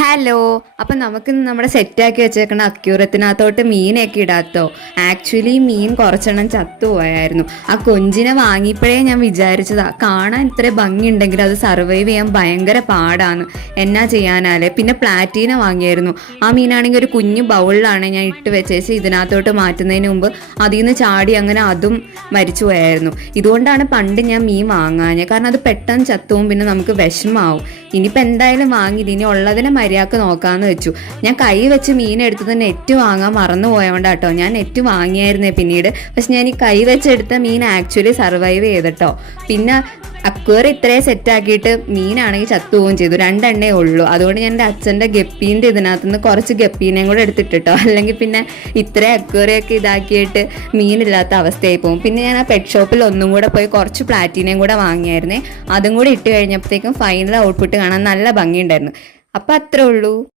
Hello, അപ്പം നമുക്കിന്ന് നമ്മുടെ സെറ്റാക്കി വെച്ചേക്കണ അക്യൂറത്തിനകത്തോട്ട് മീനൊക്കെ ഇടാത്തോ. Actually mean കുറച്ചെണ്ണം ചത്തുപോയായിരുന്നു. ആ കൊഞ്ചിനെ വാങ്ങിയപ്പോഴേ ഞാൻ വിചാരിച്ചതാ കാണാൻ ഇത്ര ഭംഗിയുണ്ടെങ്കിൽ അത് സർവൈവ് ചെയ്യാൻ ഭയങ്കര പാടാണ്. എന്നാ ചെയ്യാനാലേ. പിന്നെ പ്ലാറ്റീന വാങ്ങിയായിരുന്നു. ആ മീനാണെങ്കിൽ ഒരു കുഞ്ഞു ബൗളിലാണ് ഞാൻ ഇട്ട് വെച്ചേച്ച് ഇതിനകത്തോട്ട് മാറ്റുന്നതിന് മുമ്പ് അതിൽ നിന്ന് ചാടി അങ്ങനെ അതും മരിച്ചു പോയായിരുന്നു. ഇതുകൊണ്ടാണ് പണ്ട് ഞാൻ മീൻ വാങ്ങാഞ്ഞത്. കാരണം അത് പെട്ടെന്ന് ചത്തുവും പിന്നെ നമുക്ക് വിഷമാവും. ഇനിയിപ്പോൾ എന്തായാലും വാങ്ങിയത്, ഇനി ഉള്ളതിനെ മര്യാദക്ക് നോക്കാമെന്ന് വെച്ചു. ഞാൻ കൈ വെച്ച് മീൻ എടുത്തത് നെറ്റ് വാങ്ങാൻ മറന്നു പോയതുകൊണ്ടാട്ടോ. ഞാൻ നെറ്റ് വാങ്ങിയായിരുന്നേ പിന്നീട്. പക്ഷെ ഞാൻ ഈ കൈ വെച്ചെടുത്ത മീൻ ആക്ച്വലി സർവൈവ് ചെയ്തിട്ടോ. പിന്നെ അക്വേറി ഇത്രയും സെറ്റാക്കിയിട്ട് മീനാണെങ്കിൽ ചത്തുപോവുകയും ചെയ്തു. രണ്ടെണ്ണേ ഉള്ളൂ. അതുകൊണ്ട് ഞാൻ എൻ്റെ അച്ഛൻ്റെ ഗപ്പീൻ്റെ ഇതിനകത്തുനിന്ന് കുറച്ച് ഗപ്പീനെയും കൂടെ എടുത്തിട്ടോ. അല്ലെങ്കിൽ പിന്നെ ഇത്രയും അക്വേറിയൊക്കെ ഇതാക്കിയിട്ട് മീനില്ലാത്ത അവസ്ഥയായി പോകും. പിന്നെ ഞാൻ ആ പെറ്റ് ഷോപ്പിൽ ഒന്നും കൂടെ പോയി കുറച്ച് പ്ലാറ്റീനയും കൂടെ വാങ്ങിയായിരുന്നേ. അതും കൂടി ഇട്ട് കഴിഞ്ഞപ്പോഴത്തേക്കും ഫൈനൽ ഔട്ട്പുട്ട് കാണാൻ നല്ല ഭംഗിയുണ്ടായിരുന്നു. അപ്പം അത്രേ ഉള്ളൂ.